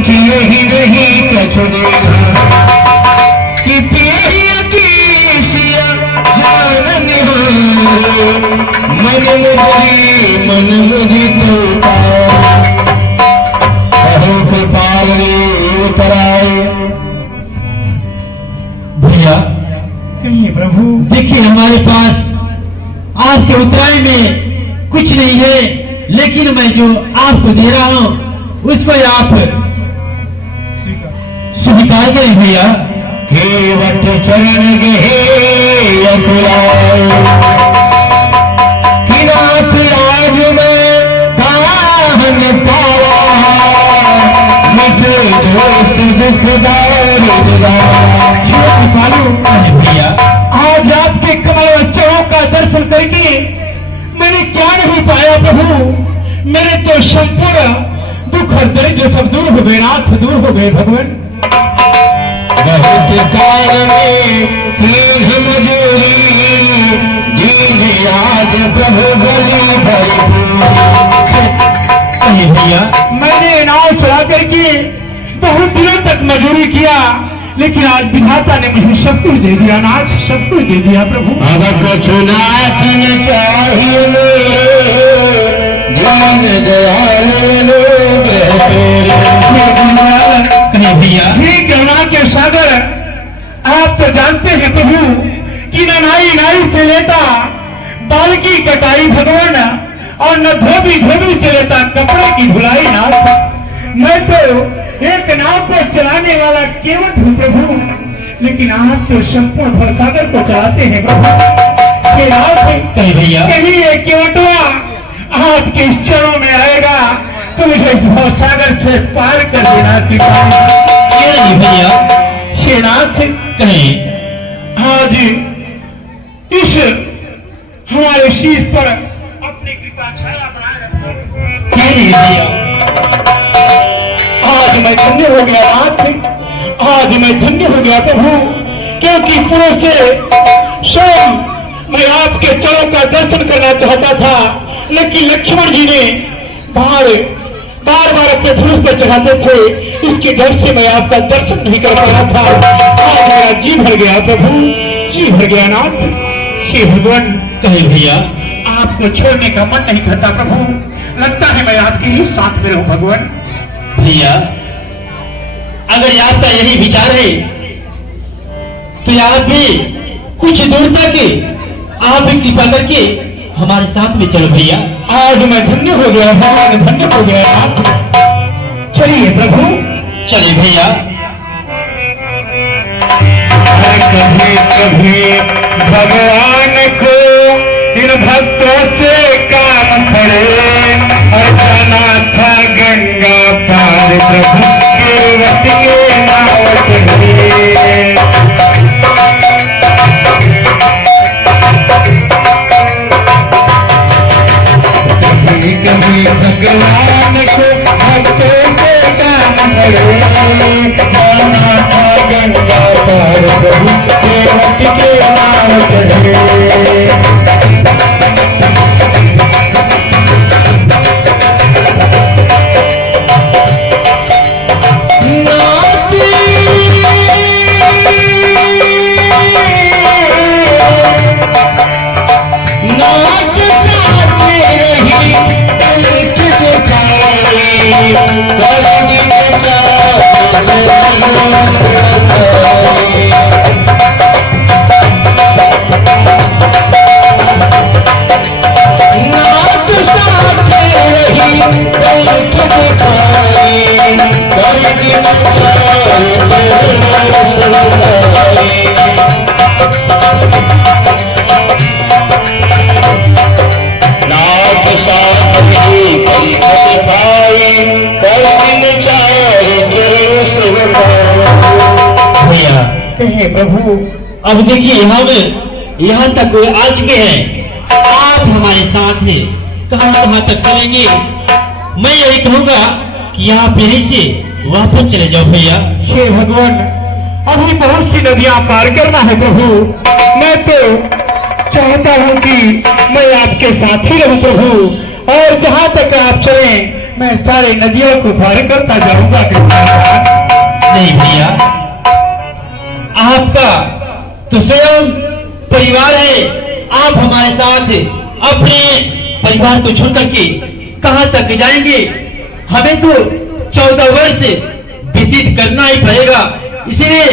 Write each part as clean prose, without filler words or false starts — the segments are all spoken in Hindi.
किए ही नहीं कछुदेगा कि पिया की सिया जान निहारे मन मुझी तोता कहो कृपाल उतराए। भैया कहिए प्रभु। देखिए हमारे पास आपके उत्तरायण में कुछ नहीं है, लेकिन मैं जो आपको दे रहा हूँ उसको आप स्वीकार करें भैया। केवट चरण गहे अकुलाए कि नाथ आज मैं काहन पावा मिटे दोष दुखदार भैया आज आपके कमल वच्चों का दर्शन करके मैंने क्या नहीं पाया प्रभु। मेरे तो संपूर्ण दुख और दरिद्र सब दूर हो गए, नाथ दूर हो गए भगवान। बहुत काल में तीन मजूरी दीन आज प्रभु बलि अरे भैया मैंने नाव चला करके बहुत दिनों तक मजूरी किया, लेकिन आज विधाता ने मुझे सब कुछ दे दिया, नाथ सब कुछ दे दिया प्रभु। अब कुछ नाथ चाहिए दीन दयाल लोग कहे भैया हे करुणा के सागर, आप तो जानते हैं प्रभु कि न नाई से लेता बाल की कटाई भगवान, और न धोबी से लेता कपड़े की धुलाई नाथ। मैं तो एक नाव को चलाने वाला केवट हूँ प्रभु, लेकिन आप तो संपूर्ण भवसागर को चलाते हैं प्रभु। ये नाथ कहे भैया कहीं ये केवटवा आपके चरणों में आएगा तो मुझे इस भवसागर से पार कर देना नहीं भैया। श्रीनाथ कहे आज इस हमारे शीश पर अपनी कृपा छाया बनाए रखो। नहीं भैया आज मैं धन्य हो गया नाथ, आज मैं धन्य हो गया प्रभु, क्योंकि पूरे से स्वयं मैं आपके चरणों का दर्शन करना चाहता था, लेकिन लक्ष्मण जी ने बार बार अपने धनुष पर चढ़ाते थे, इसके डर से मैं आपका दर्शन नहीं कर पा रहा था। आज मेरा जी भर गया प्रभु, जी भर गया नाथ। हे भगवान कहे भैया आपको छोड़ने का मन नहीं करता प्रभु, लगता है मैं आपके ही साथ में रहूं भगवान। भैया अगर आपका यही विचार है तो आप भी कुछ दूर तक आप भी कृपा करके हमारे साथ में चलो भैया। आज मैं धन्य हो गया, भगवान धन्य हो गया। चलिए प्रभु चलिए भैया। कभी कभी भगवान को इन भक्तों से काम पड़े और जाना था गंगा पार प्रभु केवट के नाव चढ़े। कभी भगवान को भक्तों के काम पड़े जाना था गंगा पार प्रभु केवट के नाव चढ़े। कहे प्रभु अब देखिए यहाँ तक कोई आ चुके हैं, आप हमारे साथ हैं तो हम कहाँ तक चलेंगे। मैं यही कहूँगा कि आप यहीं से वापस चले जाओ भैया। हे भगवान अभी बहुत सी नदियां पार करना है प्रभु, मैं तो चाहता हूँ कि मैं आपके साथ ही रहूं प्रभु, और जहाँ तक आप चलें मैं सारी नदियों को पार करता जाऊंगा। नहीं भैया, आपका तो स्वयं परिवार है। आप हमारे साथ अपने परिवार को छोड़ करके कहां तक जाएंगे? हमें तो 14 वर्ष व्यतीत करना ही पड़ेगा। इसलिए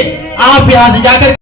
आप यहाँ से जाकर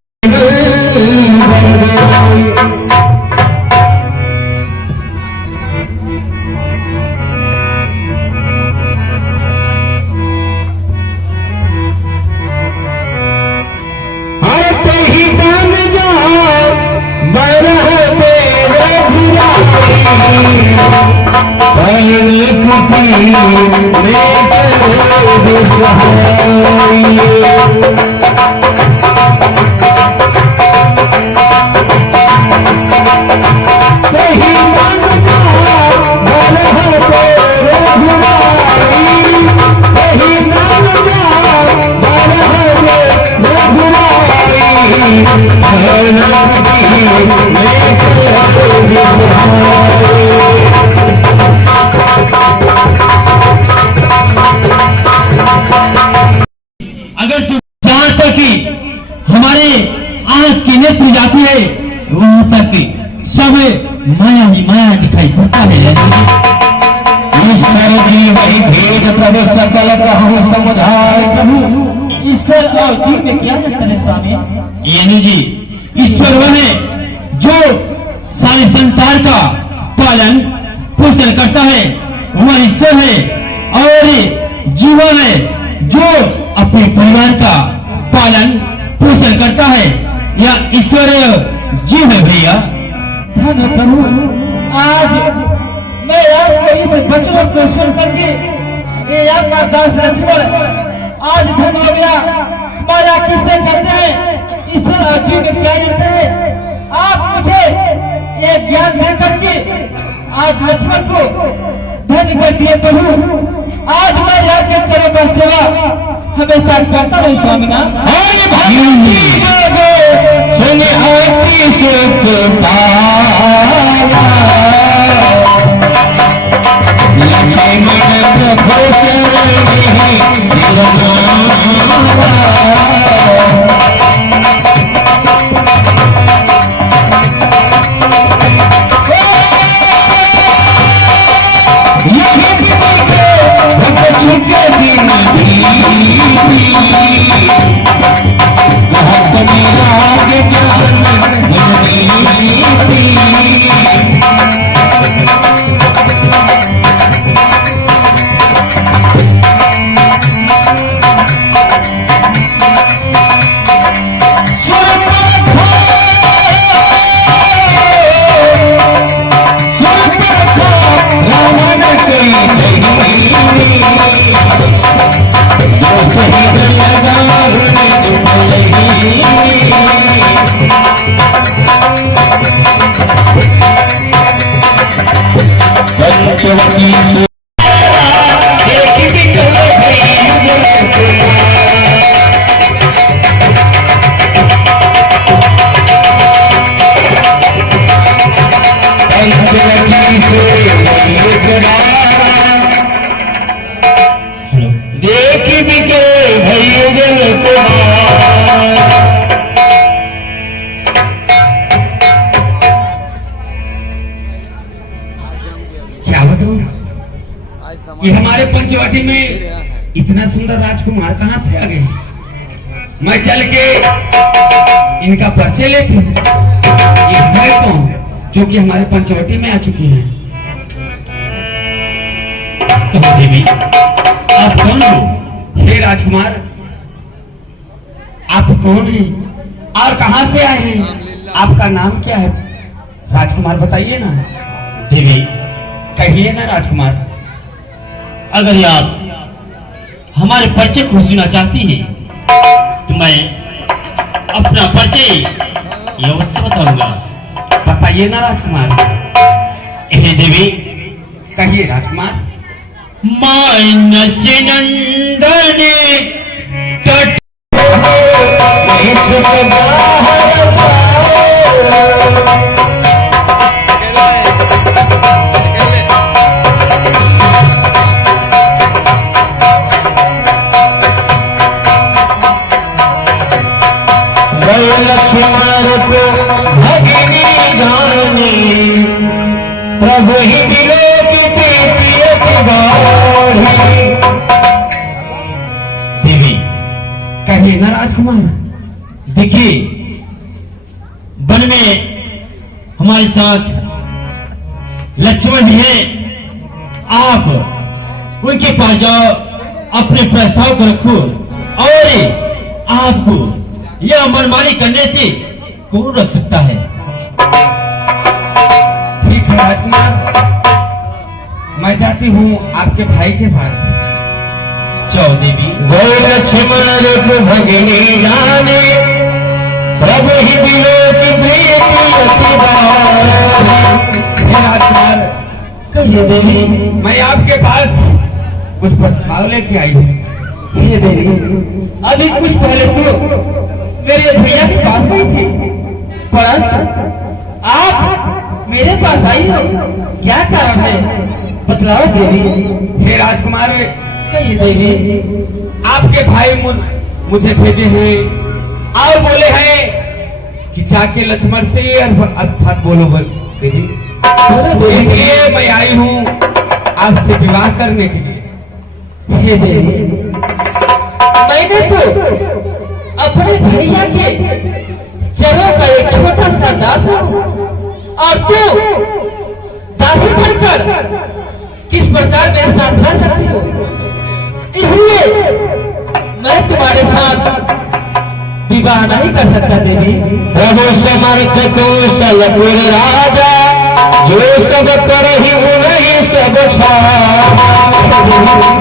अगर तुम जहां तक हमारे आंख की नेत्र जाती है वहां तक सब माया ही माया दिखाई पड़ता है। ईश्वर जी वही भेद प्रभु सकल कहूँ समुदाय कहूँ। ईश्वर और जीव में क्या अंतर है स्वामी? यानी जी ईश्वर वह है जो सारे संसार का पालन पोषण करता है, वह ईश्वर है। और जीवन है जो अपने परिवार का पालन पोषण करता है, या ईश्वर जीव है भैया। धन प्रभु, आज मैं आपको इस वचनों को सुन करके ये आपका दास लक्ष्मण आज धन हो गया। माया किसे कहते हैं, ईश्वर और जीव में क्या अंतर है? आप मुझे ये ज्ञान दे करके आज लक्ष्मण को धन कर दिए प्रभु। आज मैं आपके चरणों का सेवा हमेशा करता रहूं स्वामीनाथ। सुने आती सुख पावा लक्ष्मण प्रभु शरण ये हमारे पंचवटी में इतना सुंदर राजकुमार कहाँ से आ गए? मैं चल के इनका परिचय लेती हूँ। ये है कौन जो कि हमारे पंचवटी में आ चुकी हैं? तो देवी आप कौन हो? हे राजकुमार, आप कौन हैं और कहाँ से आए हैं? आपका नाम क्या है? राजकुमार बताइए ना। देवी कहिए ना राजकुमार। अगर आप हमारे परिचय को सुनना चाहती हैं तो मैं अपना परिचय अवश्य बताऊंगा। बताइए ना राजकुमार। हे देवी कहिए राजकुमार। मानस नंदन तट प्रभु ही दिलों की प्रीति बाढ़ी। देवी कहिए ना राजकुमार। देखिए, वन में हमारे साथ लक्ष्मण भी है, आप उनके पास जाओ, अपने प्रस्ताव को रखो और आपको यह मनमानी करने से कौन रख सकता है। ठीक है राजकुमार, मैं जाती हूँ आपके भाई के पास। जाओ देवी। गौ लक्ष्मण रूप भगिनी जाने, प्रभु ही दिलों की प्रीति बाढ़ी। हे राजकुमार, कहिए देवी। मैं आपके पास कुछ प्रस्ताव लेके आई हूँ। कहिए देवी। अभी कुछ पहले तो मेरे भैया के पास गई थी, परंतु आप मेरे पास आई हो, क्या कारण है बतलाओ देवी। हे राजकुमार, कहिए देवी। आपके भाई मुझे भेजे हैं और बोले हैं कि जाके लक्ष्मण से अर्थात बोलो देवी। इसलिए मैं आई हूँ आपसे विवाह करने के लिए। हे देवी, मैंने तो अपने भैया के चरों का एक छोटा सा दास हूँ और तू दासी बनकर किस प्रकार मेरे साथ रह सकती हो, इसलिए मैं तुम्हारे साथ विवाह नहीं कर सकता देवी। प्रभु समर्थ कौशलपुर राजा, जो सब करहि उन्हीं सब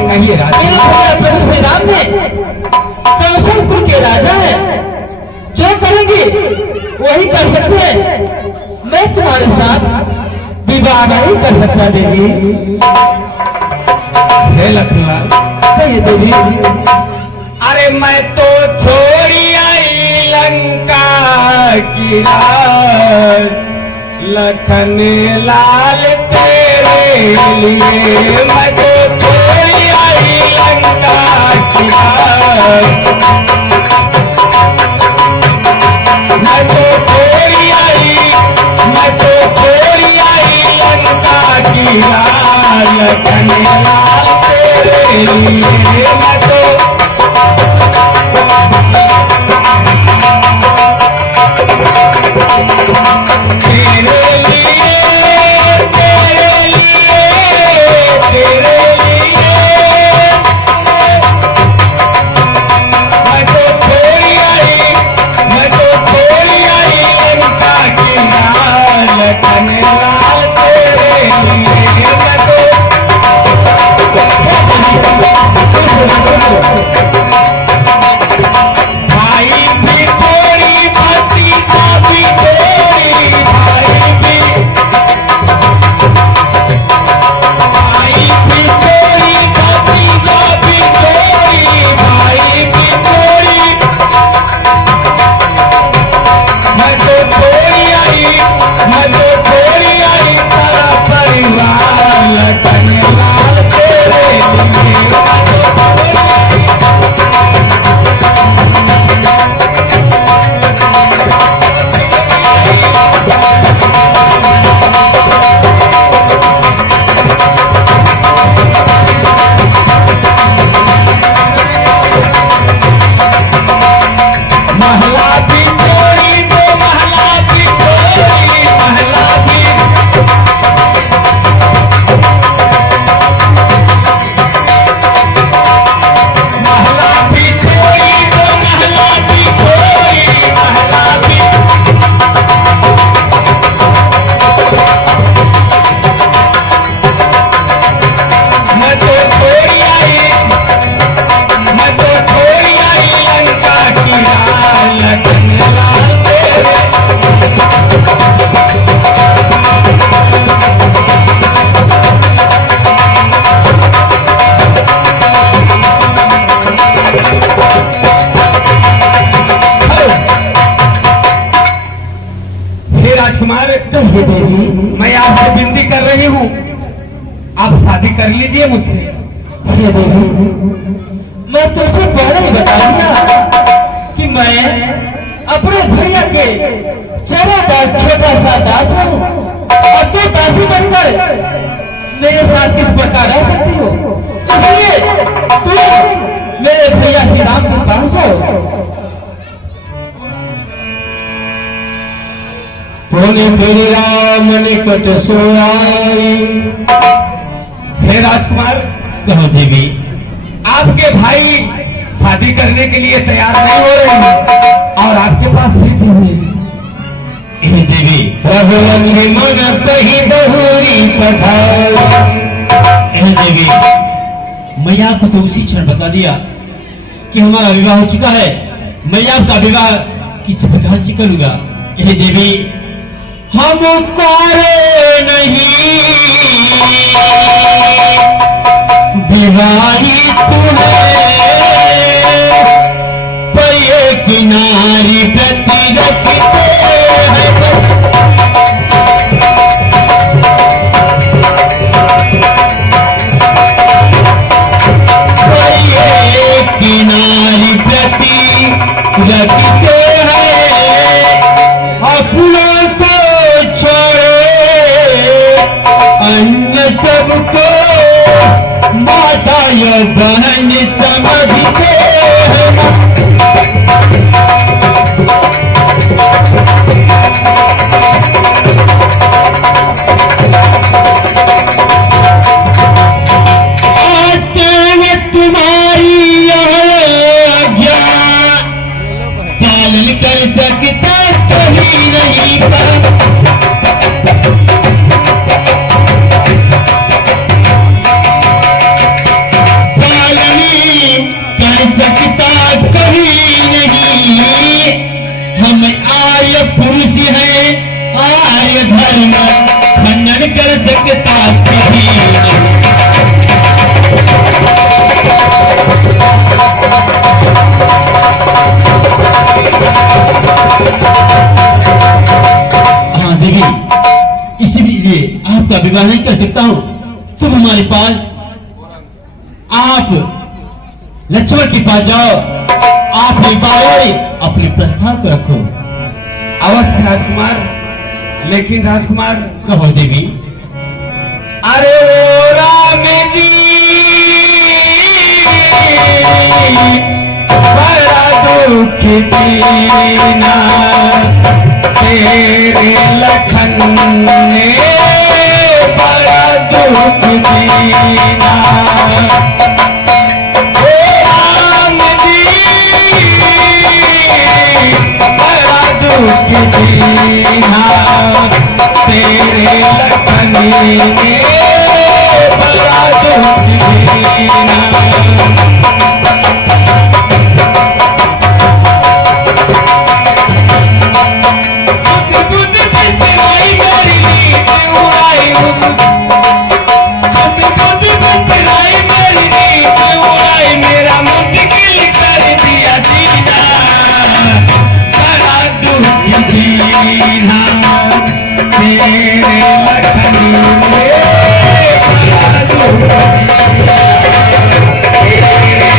कहिए राजा। मेरे भैया प्रभु श्री राम ने कौशलपुर के राजा है, जो करेंगे वही कर सकते हैं। मैं तुम्हारे साथ विवाह नहीं कर सकता देवी। हे लक्ष्मण, कहिए देवी। अरे मैं तो छोड़ी आई लंका की रात, लखन लाल तेरे लिए। मैं तो छोड़ी आई लंका की रात, मैं तो छोड़ी आई लंका की रात, लखन लाल तेरे लिए। मैं तो मैं आपसे विनती कर रही हूँ, आप शादी कर लीजिए मुझसे। हे देवी, मैं तुमसे पहले ही बता दिया कि मैं अपने भैया के चरों का छोटा सा दास हूँ और तू दासी बनकर मेरे साथ किस प्रकार रह सकती हो? इसलिए तू मेरे भैया श्री राम के पास हो। तूने तेरे राम निकट सोयाई। हे राजकुमार, कहो देवी। आपके भाई शादी करने के लिए तैयार नहीं हो रहे हैं और आपके पास भी चाहिए। हे देवी। प्रभु लक्ष्मण कही बहुरी पठाई। हे देवी, मैं आपको तो उसी क्षण बता दिया कि हमारा विवाह हो चुका है। मैं आपका विवाह किस प्रकार से करूंगा? हे देवी, हम करे नहीं दीवारी तुम्हें पर ये किनारी प्रति रखते किनारी प्रति रखते हैं अपनों को छोड़े अन्य सबको माता या बहन समझते हैं। कर सकता कहीं नहीं पालनी कर सकता कहीं नहीं। हम आर्य पुरुष हैं, आर्य धर्म खंडन कर सकता कहीं नहीं। इसीलिए आपका विवाह नहीं कर सकता हूं। तुम हमारे पास, आप लक्ष्मण के पास जाओ, आप अपने प्रस्ताव को रखो। अवश्य राजकुमार, लेकिन राजकुमार कहो देवी। अरे ओ राम जी बड़ा दुख दीना तेरे लखन ने बड़ा दुख दीना। राम जी बड़ा दुख दीना तेरे लखन ने बड़ा दुख दीना। तेरे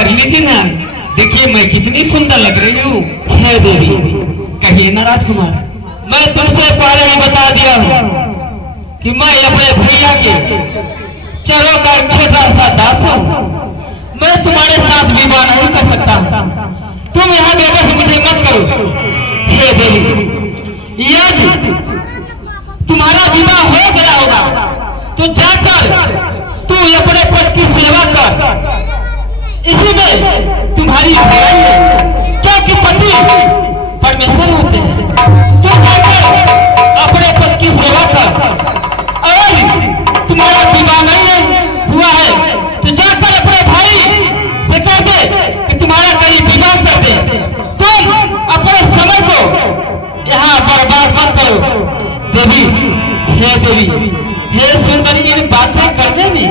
कर लीजिए ना, देखिए मैं कितनी सुंदर लग रही हूँ। है देवी, कहिए ना राजकुमार। मैं तुमसे पहले ही बता दिया हूँ कि मैं अपने भैया के चरों का छोटा सा दास हूँ। मैं तुम्हारे साथ विवाह नहीं कर सकता। तुम यहाँ बेबस मुझे मत करो। हे देवी, यदि तुम्हारा विवाह हो गया होगा तो जाकर तू अपने पद की सेवा कर। इसी में तुम्हारी भलाई है, क्योंकि पति परमेश्वर होते हैं। तू जाकर अपने पद की सेवा कर। और तुम्हारा विवाह नहीं हुआ है तो जाकर अपने भाई से कह दे कि तुम्हारा कहीं विवाह कर दे। तुम अपने समय को यहाँ बर्बाद मत करो। देवी, हे देवी, हे सुंदरी, इन बातें करने में,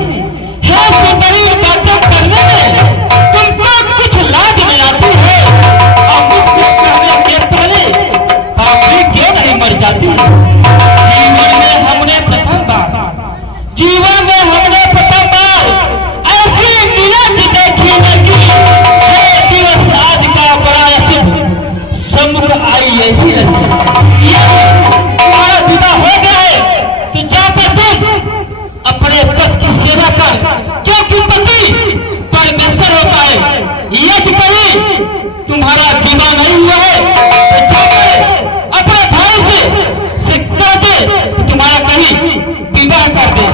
हे सुंदरी, इन बातें करने में तुमको कुछ लाज नहीं आती है? और मुझसे कहने के पहले पापड़ी क्यों नहीं मर जाती? जीवन में हमने प्रथम बार ऐसी मिलत देखी लगी। ये दिवस आज का बड़ा शुभ सम्मुख आई ऐसी लगी। तुम्हारा विवाह हो गया है तो जाकर तुम अपने पद की सेवा कर, क्योंकि पति परमेश्वर होता है। यदि कहीं तुम्हारा विवाह नहीं हुआ है तो जाकर अपने भाई से कह दे कि तुम्हारा कहीं विवाह कर दे।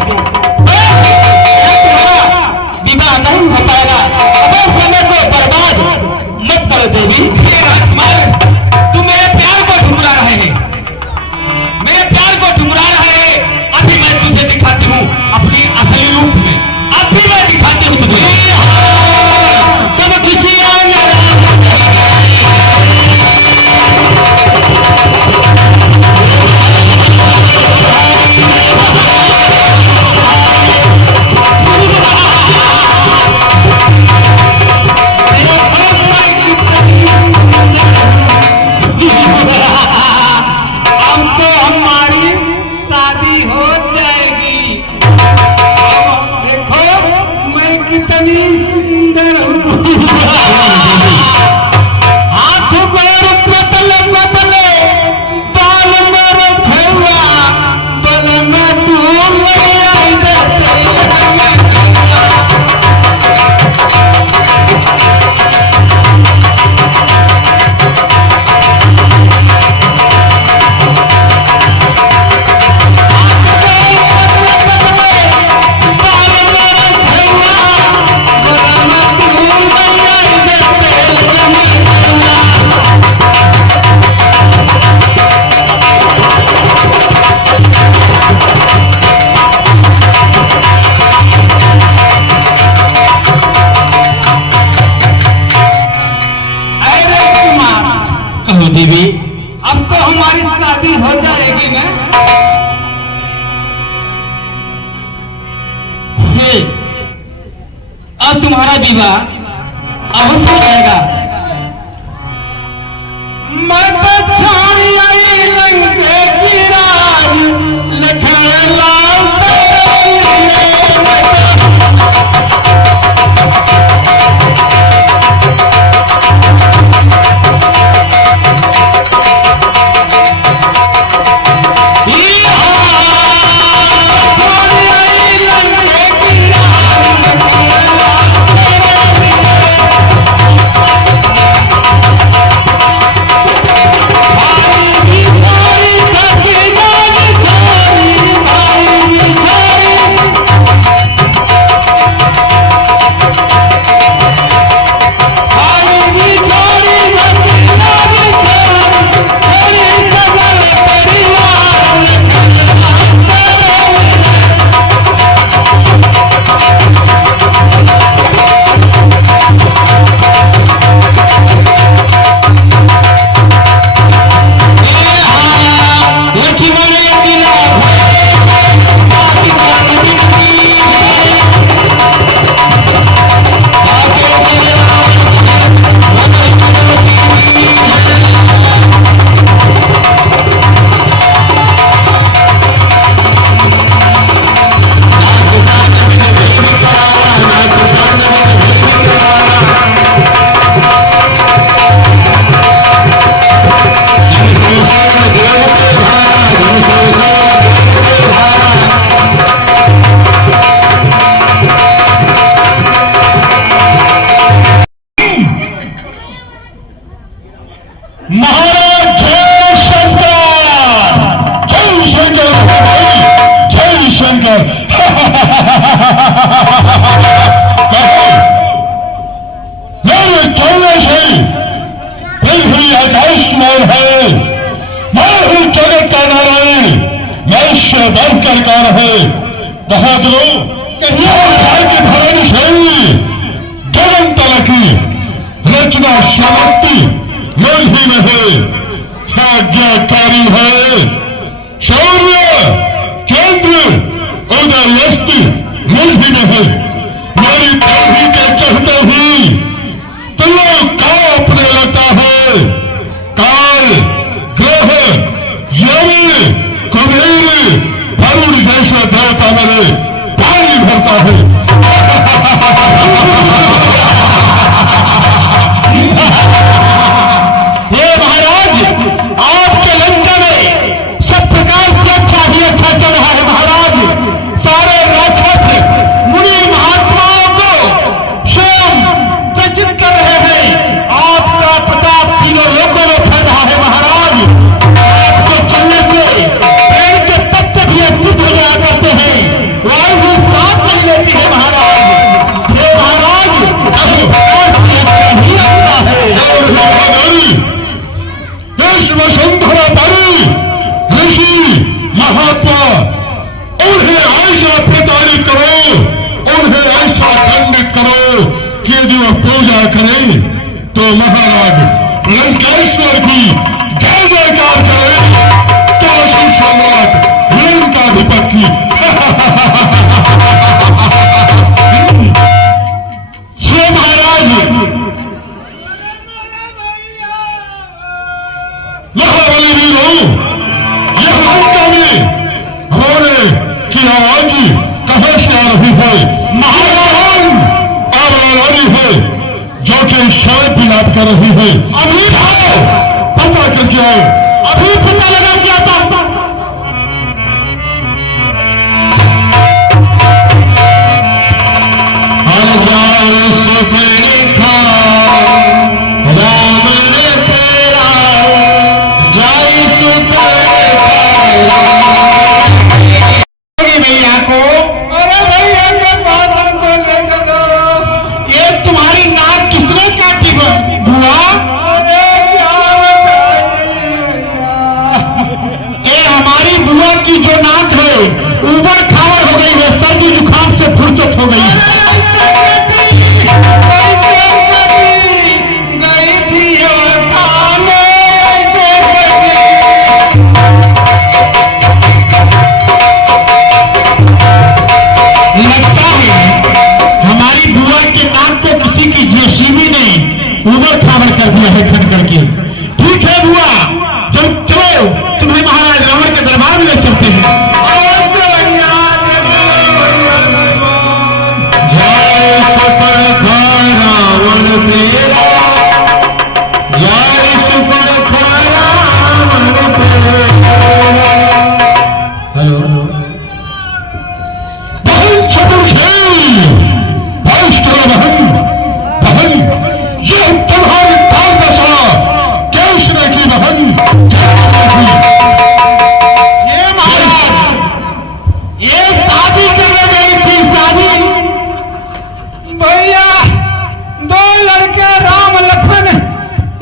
तुम्हारा विवाह नहीं हो पाएगा। अपने समय को बर्बाद मत करो देवी। राजकुमार, तुम मेरे प्यार को ढूंढ रहे हैं, मेरे प्यार को ठुमरा रहा है। अभी मैं तुझे दिखाती हूँ अपनी असली रूप में। अभी मैं दिखाती हूँ तुझे। तब खुशियाँ देवी, अब तो हमारी शादी हो जाएगी ना? अब तुम्हारा विवाह अवश्य हो जाएगा। मैं पछाड़ी आई लंके की राज, लखन लाल महाराज जय शंकर, जय शंकर भाई, जय शंकर। मेरे कहने से फिर भी आकाशमान है, मैं हूं जगत का नारायण, मैं इससे बढ़कर गा रहे बहादुरों, के धरण से गगन तलकी रचना शक्ति ही में है, आज्ञाकारी है, शौर्य चंद्र उदय अस्त ही में है। मेरी पीढ़ी के चढ़ते ही दिलों कांपने लगता है, काल ग्रह यमी कुबेर वरुण जैसा देवता मेरे पानी भरता है। ये महाराज आपके लंका में सब प्रकार से अच्छा ही अच्छा चल रहा है महाराज। सारे राक्षस मुनि महात्माओं को स्वयं प्रचित कर रहे हैं। आपका प्रताप तीनों लोगों में फैल रहा है महाराज। आपके चलने से पेड़ के पत्ते भी अद्भुत हो जाया करते हैं, वायु भी सांस नहीं लेती है महाराज। ये महाराज अभी ही आता है। वसुंधरा परी ऋषि महात्मा उन्हें ऐसा प्रताड़ित करो, उन्हें ऐसा दंडित करो कि यदि वह पूजा करें तो महाराज लंकेश्वर की जय जयकार करें, तो श्री सम्राट लंकाधिपति श्री महाराज महाबली वीरों, यह लंका में हमारे की आवाज कहां से आ रही है? महाराज आवाज है जो कि शराब विलाप कर रही है। अभी आओ पता करके आओ, अभी पता लगा क्या था। भैया को, अरे भैया के पास हमको ले चलो। ये तुम्हारी नाक किसने काटी बुआ? अरे क्या ये हमारी बुआ की जो नाक है ऊबर खावर हो गई है, सर्दी जुकाम से फुर्सत हो गई है। ऊबर खाबर कर दिया है खड़ करके। ठीक है बुआ, जब चलो तुम्हें महाराज रावण के दरबार में ले चलते हैं। जय सुपर रावण तेरा, जय सुपर रावण तेरा। हेलो बहुत शत्रुघ्न, बहुत बहन ये तुम्हारी काल दशा केशव की बहन। ये महाराज ये शादी करने गई थी, शादी भैया दो लड़के राम लक्ष्मण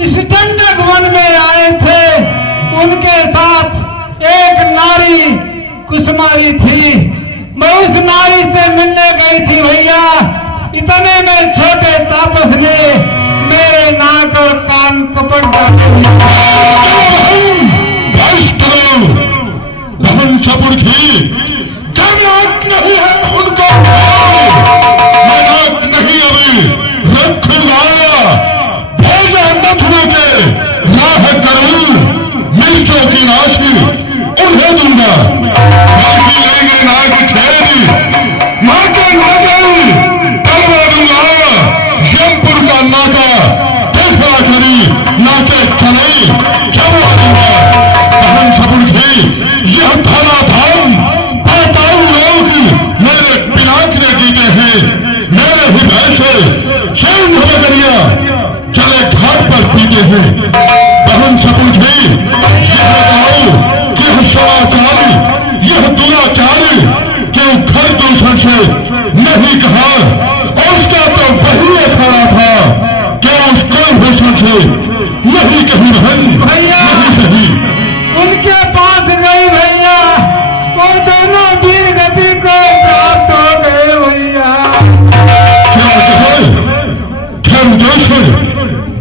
इस दंडक वन में आए थे, उनके साथ एक नारी कुसुमारी थी। मैं उस नारी से मिलने गई थी भैया, इतने में छोटे तापस ने मेरे नाक और कान कपड़ बहन सपुर थी, नाक नहीं है उनको, नाक नहीं अभी रख लाया, भेजा नथुआ के राह करूं, मिर्चों की राशि उन्हें दूंगा, बाकी लेंगे नाक छेदी, नाके नागल तलवा दूंगा, यमपुर का नाका देखा करी, नाके चलाई चबा दूंगा। बहन सपुर थी, यह धरा धाम बताऊ लोग मेरे पिनाक ने जीते हैं, मेरे हृदय से चैन हो गरिया चले घाट पर पीते हैं। बहन पूछी, यह बताओ कि यह सदाचारी, यह दुराचारी क्यों घर दूषण से नहीं कहा? उसका तो वही खड़ा था, क्या उसको भूषण से नहीं कही? बहन भैया, नहीं कही। उनके पास गई भैया, वो दोनों वीर गति को प्राप्त हो गए भैया। क्या कहे? धर्म दूषण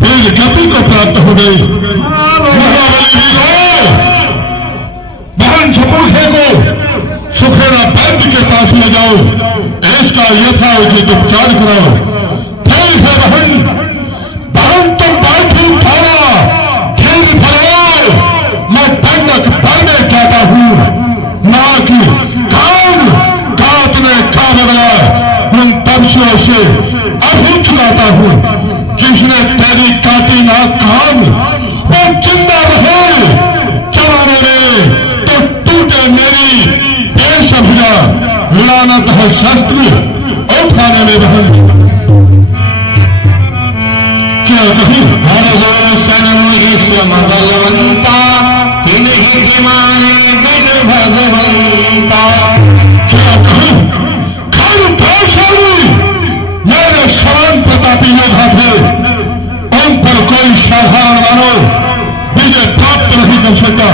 वीर गति को प्राप्त हो गई। हाँ भैया, बहन सपूखे को सुखेड़ा वैद्य के पास ले जाओ, इसका यथाउचित उपचार कराओ। ठीक है बहन, बहन तुम बैठी थाना खेल फराओ, मैं दंडक भरने जाता हूँ। माँ की कान काटने का बदला उन तपस्या से अभी चुकाता हूँ। जिसने तेरी काटी ना कान वो जिंदा रहे, चलाने में तो टूटे मेरी बेसभिया लानत है शस्त्र उठाने में। बहन क्या कहीं बलवंता बिन भगवंता। क्या कहूं? खर भाषाई मेरे शान प्रतापी योद्धा थे, उन पर कोई साधारण मानव विजय प्राप्त नहीं कर सकता।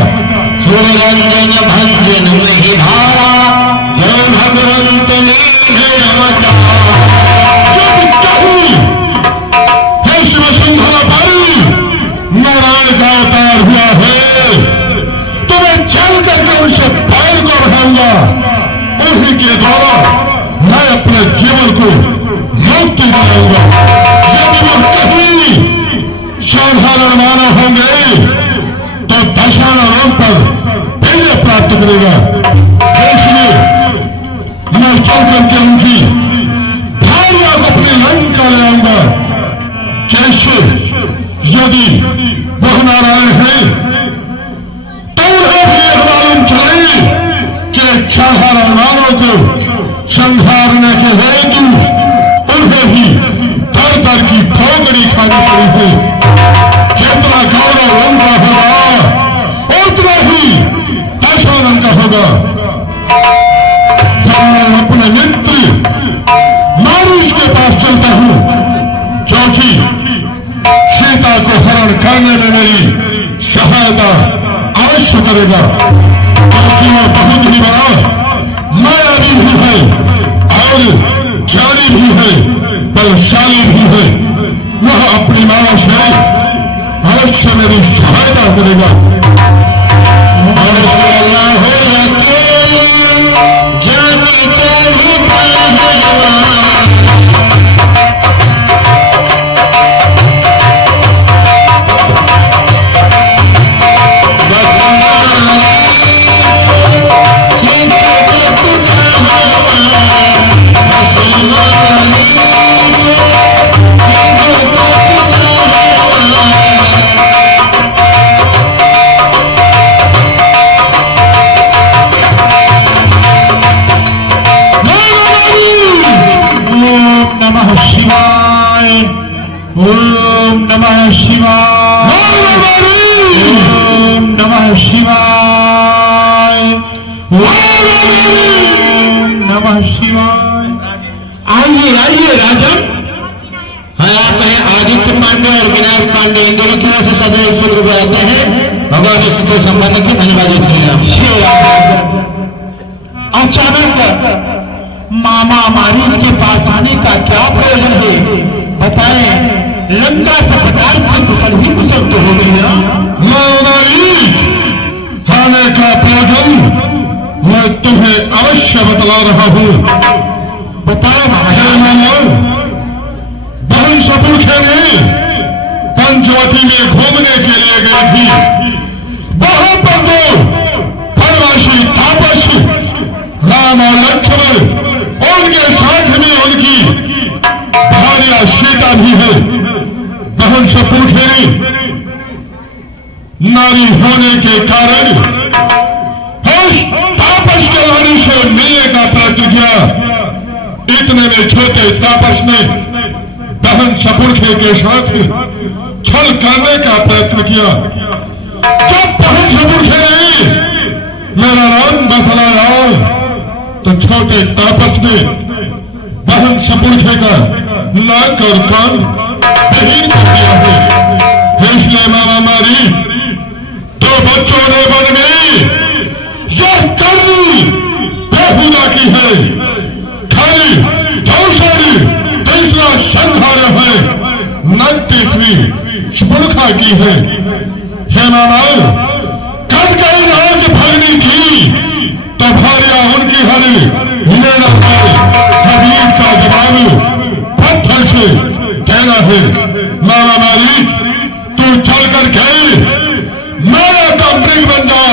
सुरंजन भंजन नहीं धारा, जो भगवंत लीन अवतार। जब कहूं हे शिव सुंदर भाई, नारायण का अवतार हुआ है, तो मैं चल करके उनसे पैर को बढ़ाऊंगा। उन्हीं के द्वारा मैं अपने जीवन को मुक्ति दिलाऊंगा। यदि वो कहीं साधारण मानव होंगे तो दशानन पर विजय प्राप्त करेगा। इसलिए मैं चल करके उनकी भार्या को अपनी लंका ले आऊंगा। जैसे यदि वह नारायण है तो उन्हें भी यह मालूम चले कि साधारण मानव को संहारने के हेतु उन्हें भी दर दर की ठोकरी खानी पड़ी है। जितना गौरव उनका होगा उतना ही दशानन का होगा। जब मैं अपने मित्र मारुष के पास चलता हूं, जो कि सीता को हरण करने में मेरी सहायता अवश्य करेगा, क्योंकि वह बहुत ही बड़ा मायावी भी है और ज्ञानी भी है, बलशाली भी है। वह अपनी माया से अवश्य मेरी सहायता करेगा। ओम नमः शिवाय, ओम नमः शिवाय, ओम नमः शिवाय। आइए आइए राजन। हाँ, आप हैं आदित्य पांडे और विनायक पांडे, इन दोनों की ओर से सदैव शुक्र गुजारते हैं। भगवान इसको संबंध के धन्यवाद। अचानक मामा मारी के पास आने का क्या प्रयोजन है? बताएं। लंका से पटाल से कुशल ही कुशल तो हो गई ना। खाने का प्रयोजन मैं तुम्हें अवश्य बतला रहा हूं। बताओ महाराज। बहन सपूखे ने पंचवटी में घूमने के लिए गई थी। वहां पर दो फलवासी तापस राम और लक्ष्मण, उनके साथ में उनकी भार्या सीता भी है। बहन सपूखे नारी होने के कारण तापस के वाणी से मिलने का प्रयत्न किया। इतने में छोटे तापस ने बहन सपूखे के साथ छल करने का प्रयत्न किया। जब पहुंच मूर्खे नहीं मेरा राम बसलाया तो छोटे तापस ने बहन सपुरखे का नाक और कान बहीन कर दिया है। इसलिए महामारी दो बच्चों ने बन गई। यह कल बेहुदा की है, खाली धौसारी तीसरा संहार है, नग तीसरी सपुरखा की है। हे मामाओ, कद गई आज भगनी की तो भारिया उनकी हरी लेना है। हबीब का जवाब पत्थर से कहना है। मामा मालिक तू चल कर गए, मैं का मृग बन जा,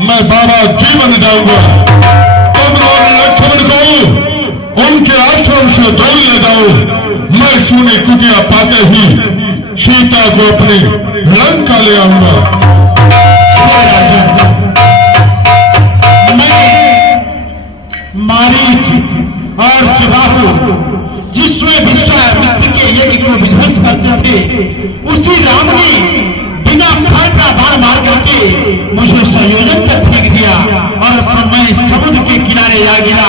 मैं बाबा जी बन जाऊंगा। तुम लोग लक्ष्मण को उनके आश्रम से दूर ले जाओ। मैं सोने कुटिया पाते ही सीता को अपनी लंका ले आऊंगा। मारीच और सुबाहु जिसमें विश्वामित्र के यज्ञ को विध्वंस करते थे, उसी राम ने बिना फर का बाण मार करके मुझे संयोजन तक फेंक दिया और मैं समुद्र के किनारे आ गिरा।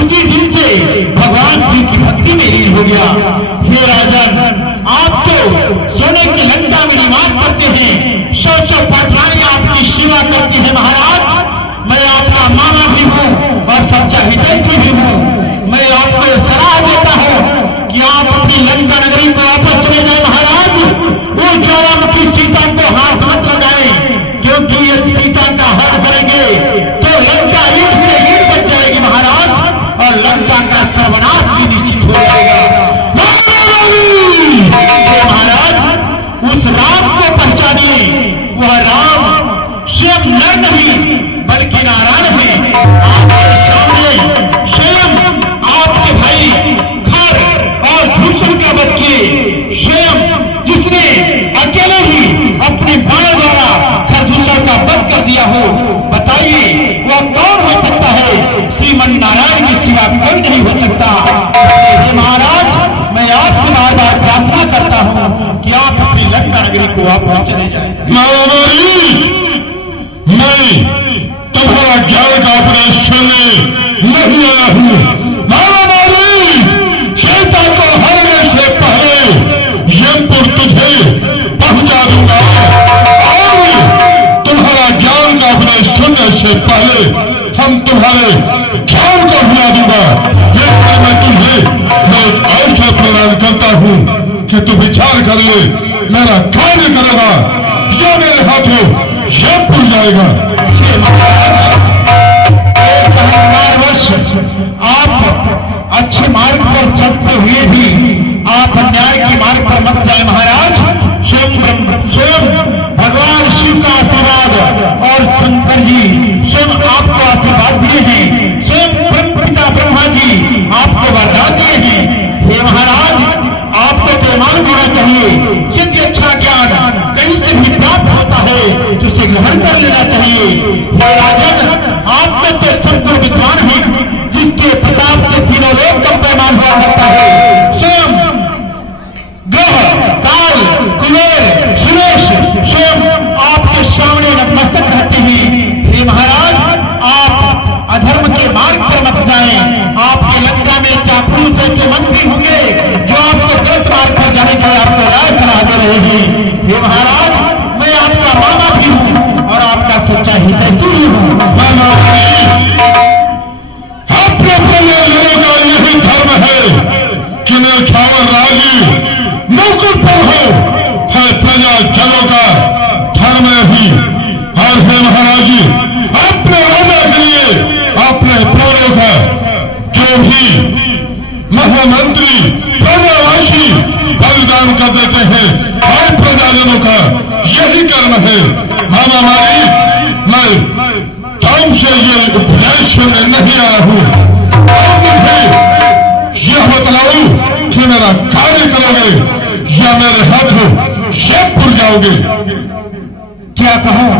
उसी दिन से भगवान जी की भक्ति में लीन हो गया। हे राजन, आप तो सोने की लंका में निवास करते हैं, सौ सौ पटरानियां आपकी सेवा करती हैं। महाराज, मैं आपका मामा भी हूँ और सच्चा हितैषी भी हूँ। मैं आपको सलाह देता हूँ कि आप अपनी लंका नगरी को वापस चले जाए। महाराज, वो ज्वालामुखी सीता को हाथ मत लगाएं, क्योंकि यदि सीता का हाथ करेंगे तो लंका ईट से ईट बच जाएगी महाराज, और लंका का सर्वनाश भी निश्चित हो जाएगा। महाराज, उस राम को पहचानिए। वह राम स्वयं नर नहीं बल्कि नारायण है। आपके सामने स्वयं आपके भाई घर और भूषण का बच्चे, स्वयं जिसने अकेले ही अपने बाण द्वारा खरदूषण का वध कर दिया हो, बताइए वह कौन हो सकता है? श्रीमन नारायण की सिवा कोई नहीं हो सकता। महाराज, मैं आपसे बार बार प्रार्थना करता हूँ कि आप अपनी लंका नगरी को वापस चले जाए। मैं तुम्हारा ज्ञान का उपदेश सुनने नहीं आया हूँ। महामारी सीता को हरने से पहले यमपुर तुझे पहुंचा दूंगा और तुम्हारा ज्ञान का उपदेश सुनने से पहले हम तुम्हारे ज्ञान को भुला दूंगा। लेकिन मैं तुझे एक ऐसा प्रदान करता हूँ कि तू विचार कर ले, मेरा कार्य करेगा या मेरे हाथों यमपुर जाएगा। आप अच्छे मार्ग पर चलते हुए भी आप अन्याय के मार्ग पर मत जाए। महाराज, स्वयं भगवान शिव का आशीर्वाद और शंकर जी स्वयं आपको आशीर्वाद दिए हैं। स्वयं पिता ब्रह्मा जी आपको वरदान दिए हैं। हे महाराज, आपको तो मालूम होना चाहिए, यदि अच्छा ज्ञान कहीं से भी प्राप्त होता है तो उसे ग्रहण कर लेना चाहिए। हे राजन, आप में तो संत विद्वान है जिसके प्रताप से तीनों लोग का पैमान हुआ करता है। स्वयं ग्रह काल कुबेर सुरेश स्वयं आपके सामने नतमस्तक रहते हैं। हे महाराज, आप अधर्म के मार्ग पर मत जाएं। आपके लंका में चापलूस ऐसे मंत्री होंगे जो आपको गलत मार्ग पर जाने के लिए आपको राय सलाह दे रहेगी। हे महाराज, मैं आपका मामा भी हूँ और आपका सच्चा हितैषी भी हूँ। अपने लोगों का यही धर्म है कि न्यौछावर राजी मुकुट पर है प्रजा जनों का धर्म ही। और हे महाराज जी, अपने राजा के लिए अपने प्राणों का जो भी महामंत्री प्रजावासी बलिदान कर देते हैं और प्रजाजनों का यही कर्म है। मामा मारी, मैं तुमसे ये उपदेश सुनने नहीं आया हूँ और मुझे यह बतलाओ कि मेरा कार्य करोगे या मेरे हाथों यमपुर जाओगे। क्या कहूं?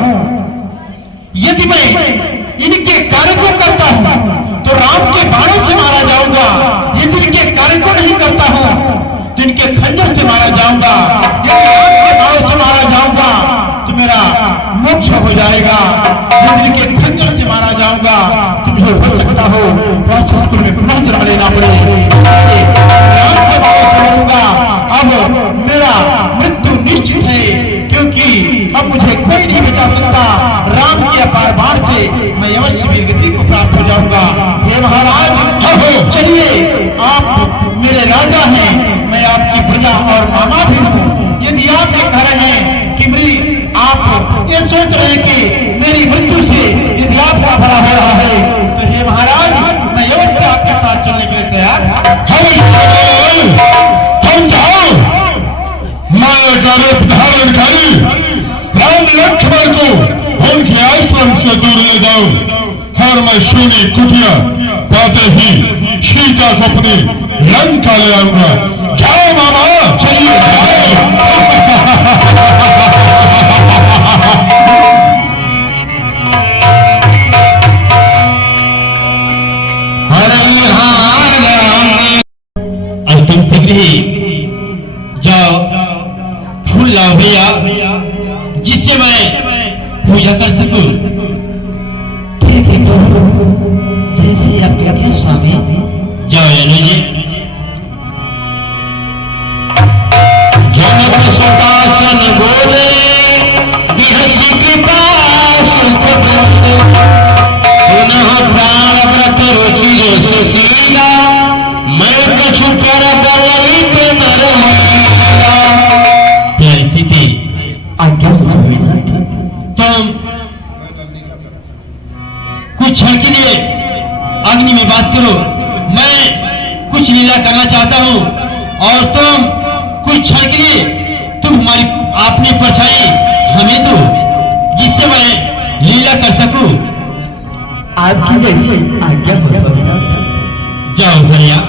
यदि मैं इनके कार्य को करता हूं तो राम के बाणों से मारा जाऊंगा। यदि इनके कार्य को नहीं करता हूं तो इनके खंजर से मारा जाऊंगा। यदि राम के बाणों से मारा जाऊंगा तो मेरा हो जाएगा, जिंदगी के खंजर से मारा जाऊंगा, तुम जो हो सकता हो राजपुर में पुनः जन्म लेना पड़े। अब मेरा मृत्यु निश्चित है, क्योंकि अब मुझे कोई नहीं बचा सकता। राम के अपार बाण से मैं अवश्य वीरगति को प्राप्त हो जाऊंगा। हे महाराज, चलिए, आप मेरे राजा हैं, मैं आपकी प्रजा और मामा भी हूँ। यदि आप ये कह रहे हैं कि मेरी आप ये सोच रहे हैं कि मेरी मृत्यु से यदि आपका भला हो रहा है, तो हे महाराज, मैं अवश्य आपके साथ चलने के लिए तैयार माया का रूप धारण कर राम लक्ष्मण को उनके आश्रम से दूर ले जाऊं और मैं सोनी कुटिया पाते ही सीता को अपने लंका ले आऊंगा। जाओ मामा, चलिए अब तुम शीघ्र ही जाओ, फूल लाओ भैया, जिससे मैं पूजा कर सकूं। ठीक है प्रभु, जैसे आपकी आज्ञा स्वामी। जाओ यानो जी। जनक सुदासन बोले बिहसी कृपा सुख बोले पुनः प्राण व्रत रुचि सुशीला मैं कछु कर बलित नर हीला। प्यारी सीते, आज्ञा तुम कुछ क्षण के लिए अग्नि में वास करो। मैं कुछ लीला करना चाहता हूँ और तुम कुछ क्षण के लिए तुम हमारी अपनी परछाई हमें दो, जिससे मैं लीला कर सकूं। आपकी जैसी आज्ञा हो। जाओ भैया।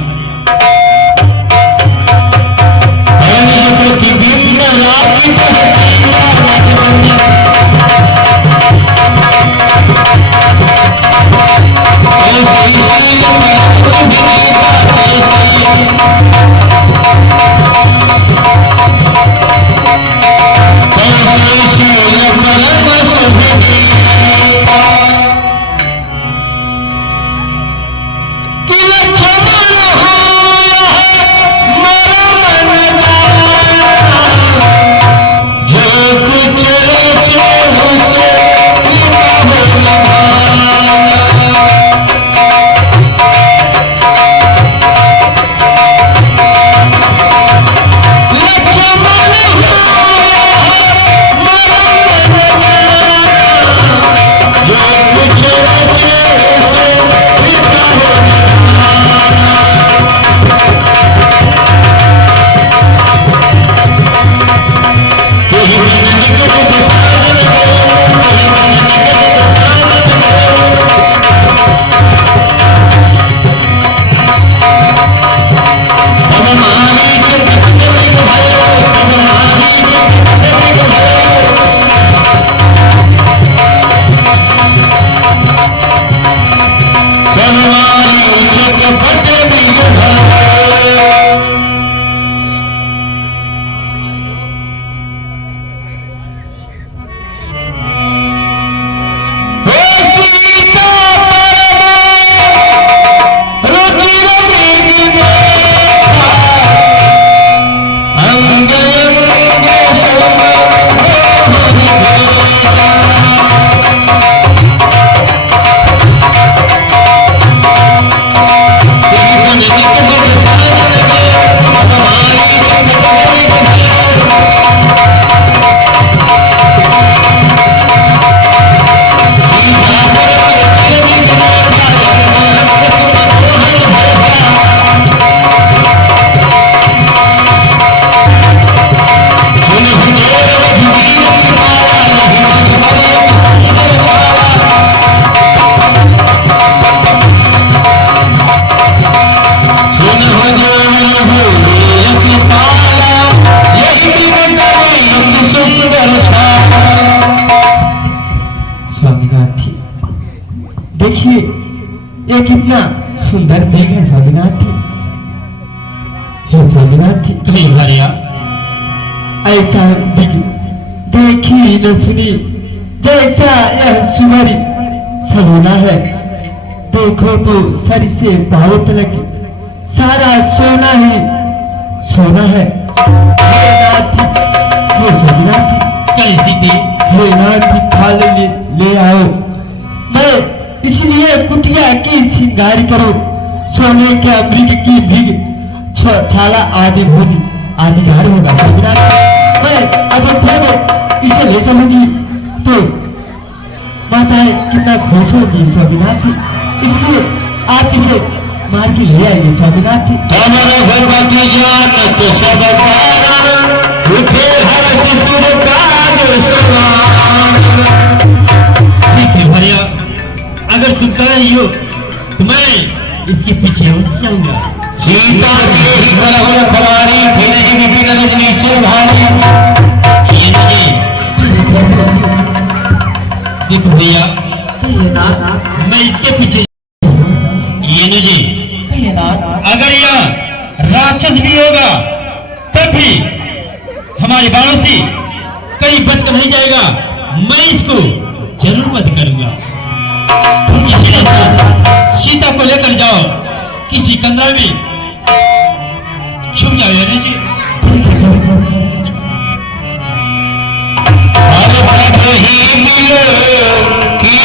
देखिए ये कितना सुंदर मेघ है स्वामीनाथ जी। हे स्वामीनाथ जी, कहीं भरिया ऐसा देखी न सुनी जैसा यह सुमरी सलोना है, देखो तो सर से बहुत लगी, सारा सोना ही सोना है। हे नाथ, हे सोमनाथ, चल सीते, हे नाथ थाल ले आओ। मैं इसलिए कुटिया की श्रृंगार करो, सोने के मृग की भीग छाला आदि भूमि आधिकार होगा। सोमनाथ, मैं अयोध्या में इसे ले चलूंगी तो माताएं कितना खुश होगी स्वामीनाथ। इसलिए आप इसे मार के ले आइए स्वामीनाथ। हमारा भगवती ज्ञान तो सब उठे हर शिशुर काज समान। ठीक है भैया, अगर तुम कह रही हो तो मैं इसके पीछे अवश्य जाऊंगा। सीता के बराबर भवानी फिर विपिन रजनी सुरभानी। ये नहीं, देखो भैया, मैं इसके पीछे ये नहीं, अगर यह राक्षस भी होगा तब भी हमारे बाणों से कहीं बचकर नहीं जाएगा। मैं इसको जरूर मत करूंगा। इसलिए सीता को लेकर जाओ, किसी कमरा में छुप जाओ यानी जी। ही मिलो की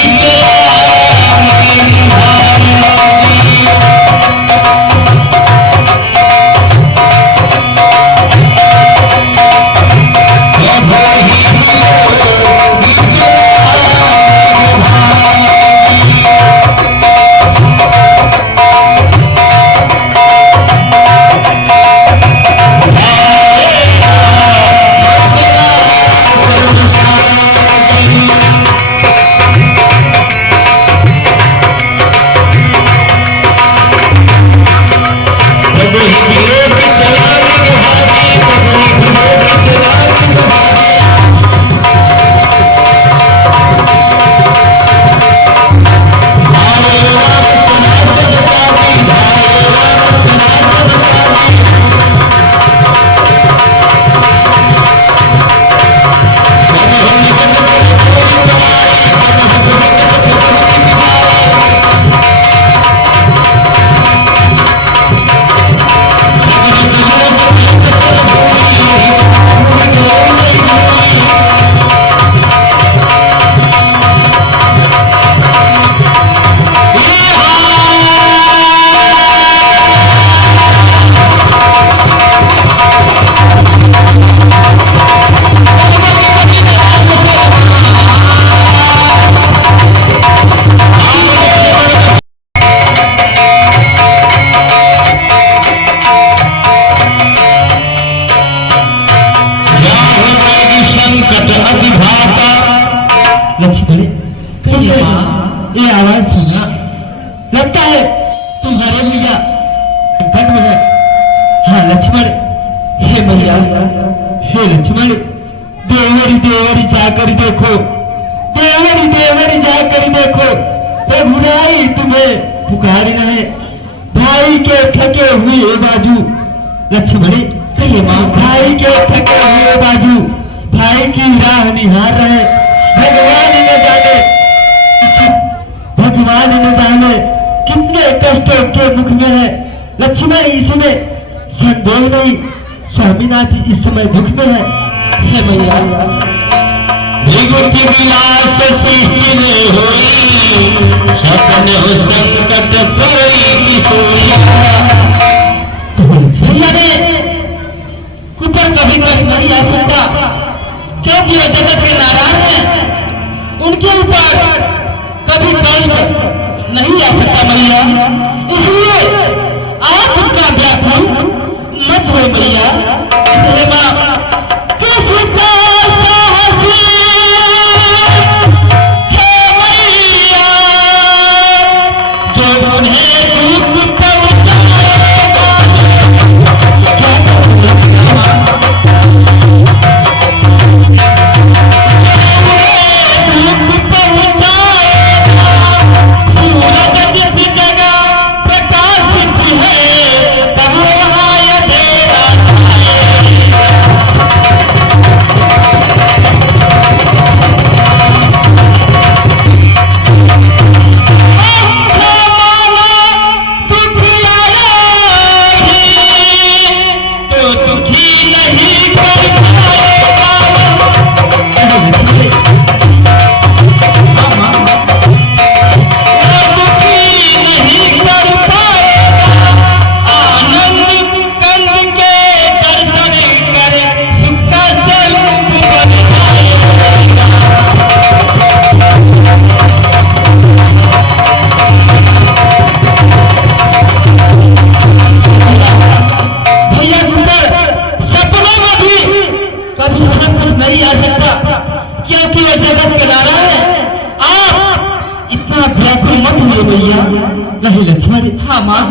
लक्ष्मण, तुमने ये आवाज सुना? लगता है तुम्हारे भैया संकट में है। हाँ लक्ष्मण, हे भैया, हे लक्ष्मण, देवरी देवरी जाकर देखो, देवरी देवरी जाकर देखो, रघुराई तुम्हें पुकार रहे, भाई के थके हुए बाजू। लक्ष्मण, कहिए माँ, भाई के थके हुए बाजू भाई की राह निहार रहे। भगवान ने जाने, भगवान ने जाने कितने कष्टों के मुख में है। लक्ष्मण इसमें संदेह नहीं, स्वामीनाथ इस समय दुख में है। हे मैया, विगुट विलास सिंह होई, सपन संकट पड़ी सोई। भैया ने ऊपर कभी कष्ट नहीं आ सकता, क्योंकि वो जगत के नारायण हैं, उनके ऊपर कभी कष्ट नहीं आ सकता भैया। इसलिए आप उनका व्याकुल मत हो भैया। इसलिए माँ, किसका साहसी है मैया, जो उन्हें दुख पहुंचाएगा। नहीं आ सकता, क्योंकि वो जगत किनारा है। आप इतना व्याकुल मत हुए मैया। नहीं लक्ष्मण। हाँ माँ।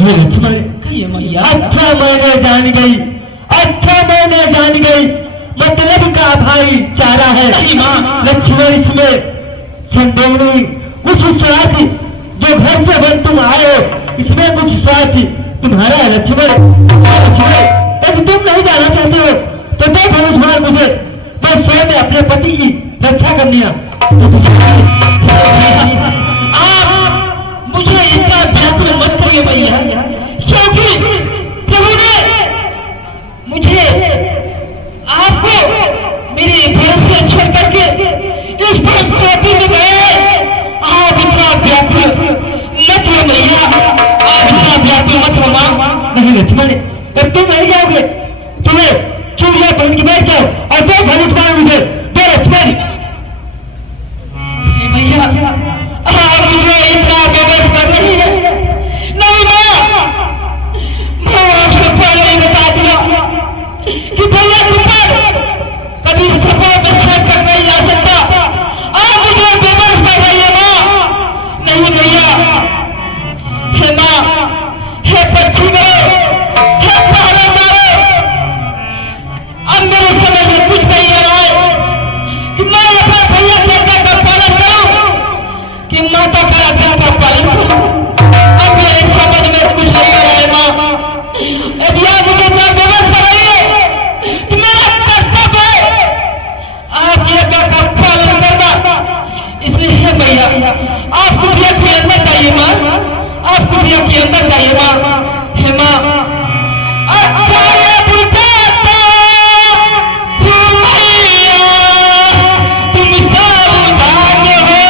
हे लक्ष्मण। कहिए मैया। अच्छा मैंने जान गई, अच्छा मैंने जान गई, मतलब का भाई चारा है। नहीं माँ। लक्ष्मण इसमें संदेह नहीं, कुछ स्वार्थ जो घर से बन तुम आए हो, इसमें कुछ स्वार्थ तुम्हारा है लक्ष्मण। लक्ष्मण यदि तुम नहीं जाना चाहते हो तो देखो लक्ष्मण, मुझे मैं स्वयं अपने पति की रक्षा करनी है। आप मुझे इतना व्याकुल मत करिए भैया, क्योंकि प्रभु ने मुझे आपको मेरे घर से छोड़ करके इस पर में गए। आप इतना व्याकुल मत हो भैया, आप इतना व्याकुल मत हो माँ। नहीं लक्ष्मण, पर तुम नहीं जाओगे, तुम्हें चूड़िया पहन के बैठ जाओ और दो घनिष्ठ मार मुझे दो लक्ष्मण। भैया आप मुझे इतना बेबस कर रही है। नहीं मैं आपसे पहले ही बता दिया कि भैया तुम कभी सफर में छेड़ कर नहीं जा सकता। आप मुझे बेबस कर रही है माँ। नहीं भैया, हे माँ, हे पक्षी मेरे, हे पहरे मारे, अब मेरे समझ में कुछ नहीं आ रहा है कि मैं अपने भैया के आज्ञा का पालन करूं कि माता का आज्ञा का पालन करूं। अब मेरे समझ में कुछ नहीं आ रहा है माँ। यदि आप मुझे इतना बेबस कर रही है तो मेरा कर्तव्य है आपकी आज्ञा का पालन करना। इसलिए हे भैया, आप कुटिया के अंदर जाइए माँ, आप कुटिया के अंदर जाइए माँ। हे माँ, अच्छा ये बुझाता तुम मैया, तुम सावधान हो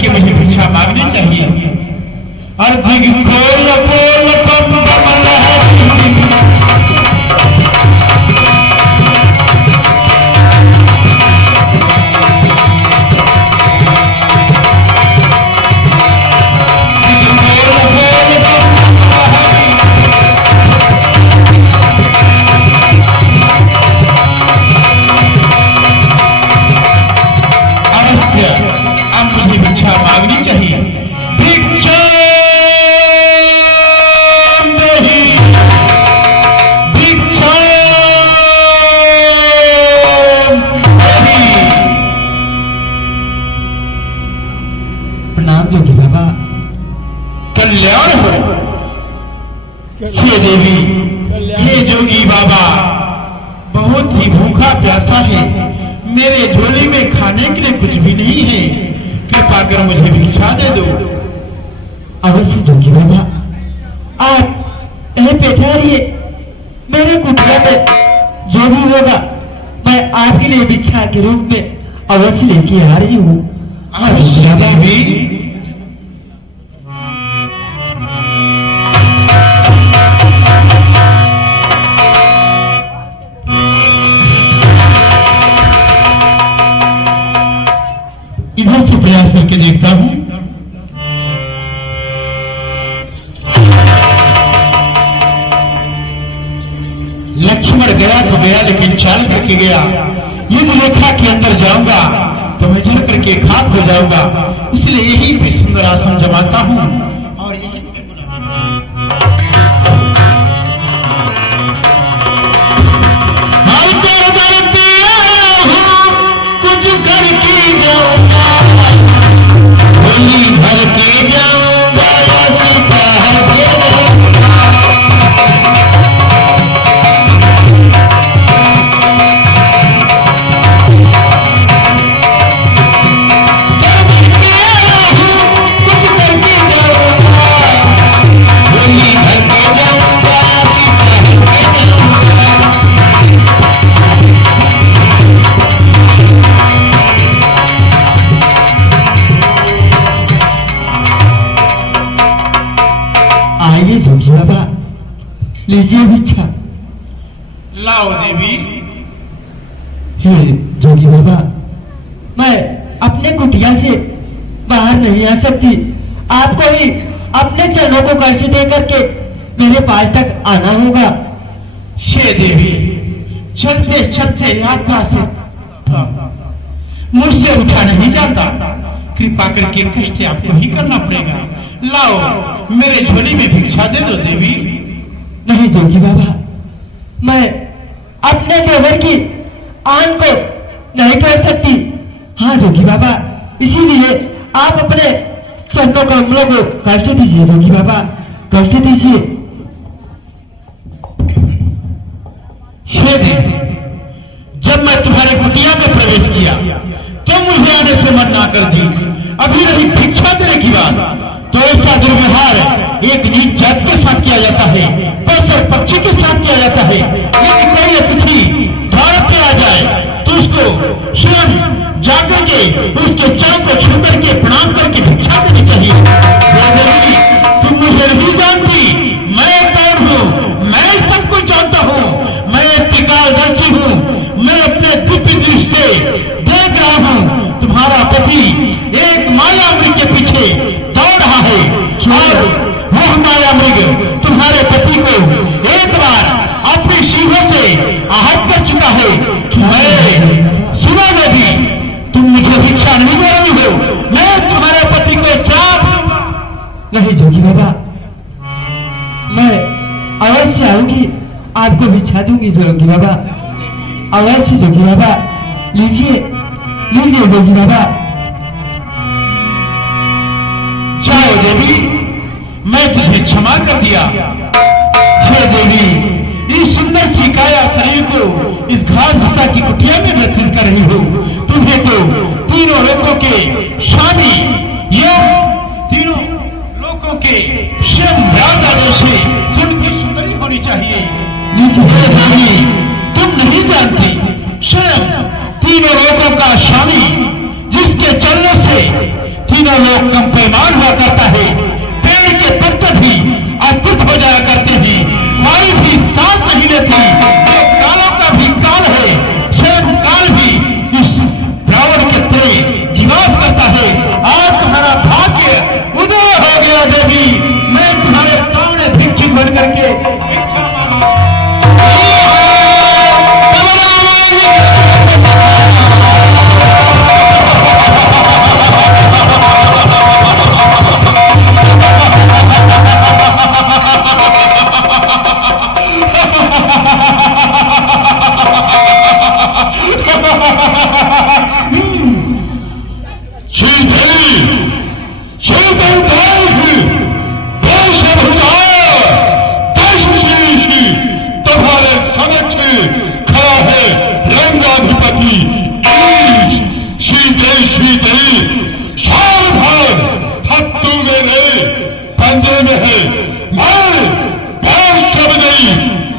की मुझे भिक्षा मांगनी चाहिए। अर्धिक खोल खोल तुझे भिक्षा मांगनी चाहिए। भिक्षा नहीं, भिक्षा नहीं। प्रणाम जोगी बाबा। कल्याण हो। हे देवी, हे जोगी बाबा, बहुत ही भूखा प्यासा है, मेरे झोली में खाने के लिए कुछ भी नहीं है, कृपा कर मुझे भिक्षा दे दो। अवश्य जोगी बाबा, आप यहीं बैठे रहिए, मेरे कुटिया में जो भी होगा मैं आपके लिए भिक्षा के रूप में अवश्य लेके आ रही हूँ। अच्छा देवी। इधर से प्रयास करके देखता हूं। लक्ष्मण गया तो गया, लेकिन चाल करके गया। युद्ध रेखा के अंदर जाऊंगा तो मैं जल करके खाक हो जाऊंगा, इसलिए यही पे सुंदर आसन जमाता हूं और यही पे कुछ करके जाऊंगा, होली भर के जाऊंगा, आइए जोगी बाबा, लीजिए भिक्षा। लाओ देवी। हे जोगी बाबा, मैं अपने कुटिया से बाहर नहीं आ सकती, आपको ही अपने चरणों को कष्ट दे करके मेरे पास तक आना होगा। हे देवी, चलते चलते यात्रा से मुझसे उठा नहीं जाता, कृपा करके कष्ट आपको ही करना पड़ेगा। लाओ, मेरे झोली में भिक्षा दे दो देवी। नहीं जोगी बाबा, मैं अपने देवर की आन को नहीं कर सकती। हाँ जोगी बाबा, इसीलिए आप अपने चरणों कमलों को कष्ट दीजिए जोगी बाबा, कष्ट दीजिए। हे देवी, जब मैं तुम्हारे कुटिया में प्रवेश किया तो मुझे आने से मना कर दी, अभी रही भिक्षा देने की बात, तो ऐसा दुर्व्यवहार एक नीच जाति के साथ किया जाता है, पैसर पक्षी के साथ किया जाता है। यदि कोई अतिथि भारत में आ जाए तो उसको स्वयं जाकर के उसके चरण को छू करके प्रणाम करके भिक्षा देनी चाहिए। देवी, तुम मुझे नहीं जानती, मैं कौन हूँ, मैं सब कुछ जानता हूँ, मैं त्रिकालदर्शी हूँ, मैं अपने दिव्य दृष्टि से देख रहा हूँ तुम्हारा पति एक माया मृग के पीछे दौड़ रहा है, और वह माया मृग तुम्हारे पति को एक बार अपनी शिवों से आहत कर चुका है। सुना देवी, तुम मुझे भिक्षा नहीं दे रही हो, मैं तुम्हारे पति को श्राप। नहीं जोगी बाबा, मैं अवश्य आऊंगी, आपको भिक्षा दूंगी जोगी बाबा, अवश्य जोगी बाबा। लीजिए लीजिए जोगी बाबा। जाओ देवी, मैं तुझे क्षमा कर दिया। हे देवी, इस सुंदर सी काया शरीर को इस घास भूसा की कुटिया में व्यतीत कर रही हो, तुम्हें तो तीनों लोकों के स्वामी या तीनों लोकों के स्वयं राजा जैसे सुंदर सुंदरी होनी चाहिए। लीजिए देवी, तुम नहीं जानती, स्वयं तीनों लोगों का स्वामी जिसके चलने से तीनों लोग कंपेमान हुआ करता है, पेड़ के पत्ते भी अस्तित्व हो जाया करते हैं, कोई भी सांस नहीं लेती, जो कालों का भी काल है, स्वयं काल भी इस रावण के तले निवास करता है। आज तुम्हारा भाग्य उदय हो गया देवी, मैं तुम्हारे सामने भिक्षुक बन करके शीतल शीतल तुम्हारे समक्ष खड़ा है रंगाधिपति शीतल शीतल सावधान हत्तू मेरे पंजे में है मैं शब्दी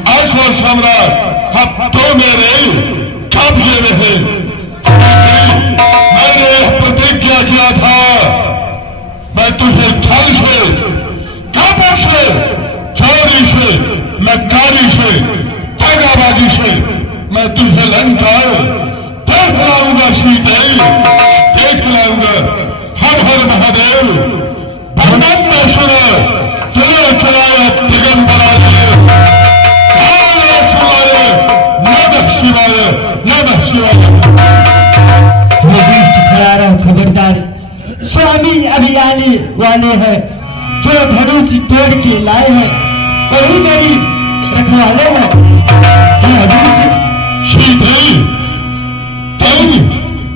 ऐसा सम्राट हत्तों मेरे कब्जे में है मैंने प्रतिज्ञा किया था मैं तुझे छल से कपट से चोरी से नकारी से दगाबाजी से मैं तुझे लंका देख लाऊंगा शीतल देख लाऊंगा हर हर महादेव भगवान में सुना चलो चलाया दिगंबरा नमः शिवाय नमः शिवाय। खड़ा रहो, खबरदार स्वामी अभी आने वाले हैं। जो धनुष तोड़ के लाए हैं वही मेरी रखवाले हैं। शीतल तुम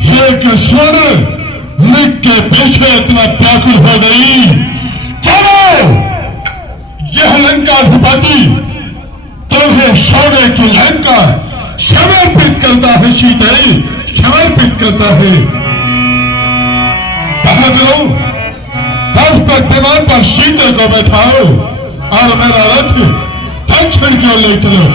ये स्वर लिख के पीछे इतना व्याकुल हो गई। चलो यह लंकाधिपति तुम्हें सोने की लंका समर्पित करता है। शीतल समर्पित करता है। बहादुरों बस प्रतिमान पर शीतल को बैठाओ और मेरा रथ दक्षिण की ओर ले चलो।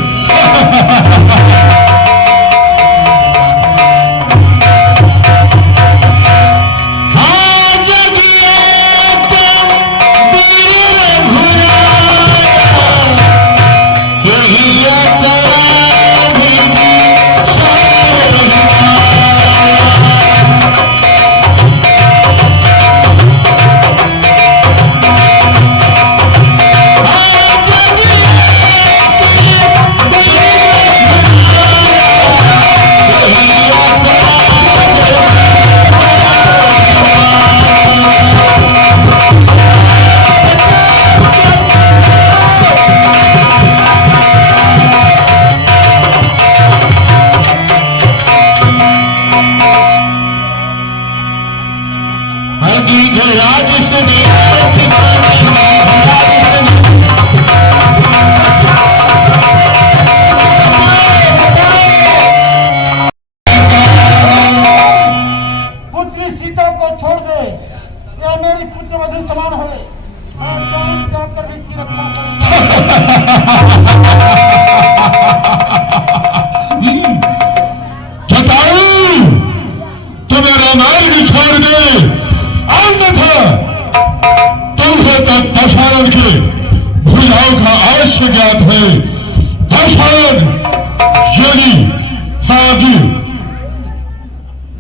दशरथ के भुजाओं का अवश्य ज्ञात है। दशरथ यदि आज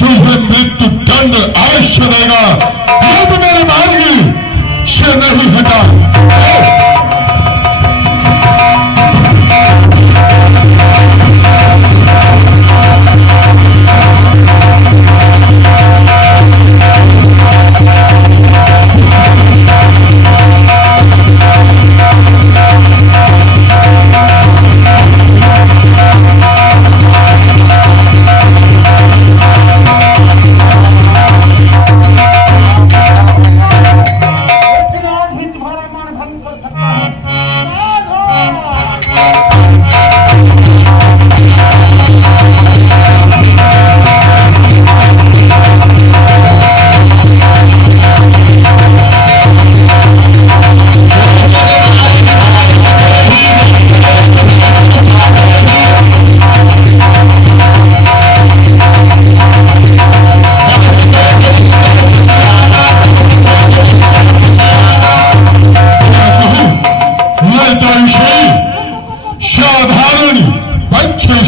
तुझे मृत्यु दंड अवश्य देगा। यदि मेरी मांगी से नहीं हटा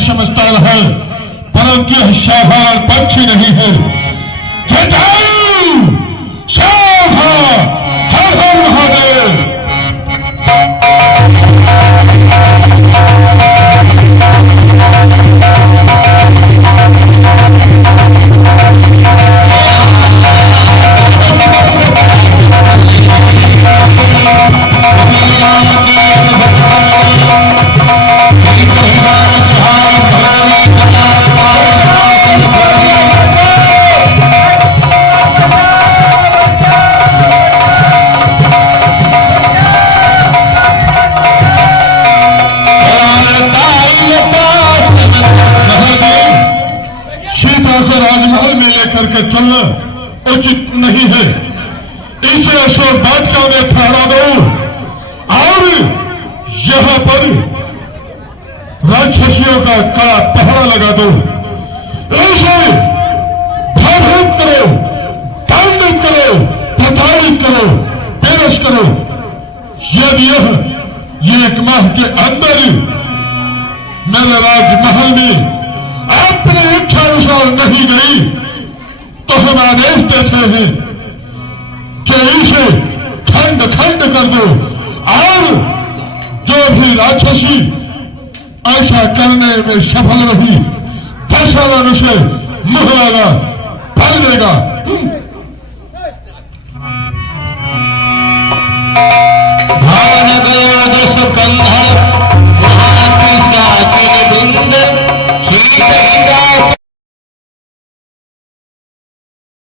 समझता है, परंतु यह साधारण पक्षी नहीं है। हर हर महादेव। नहीं है, इसे अशोक वाटिका में ठहरा दो और यहां पर राक्षसियों का कड़ा पहरा लगा दो। इसे भयभीत करो, दंडित करो, प्रताड़ित करो, पेश करो। यदि ये 1 माह के अंदर मेरे राजमहल में अपने इच्छा अनुसार नहीं गई तो हम आदेश देते हैं कि इसे खंड खंड कर दो और जो भी राक्षसी ऐसा करने में सफल रही 10 साल उसे मुहराना पड़ देगा।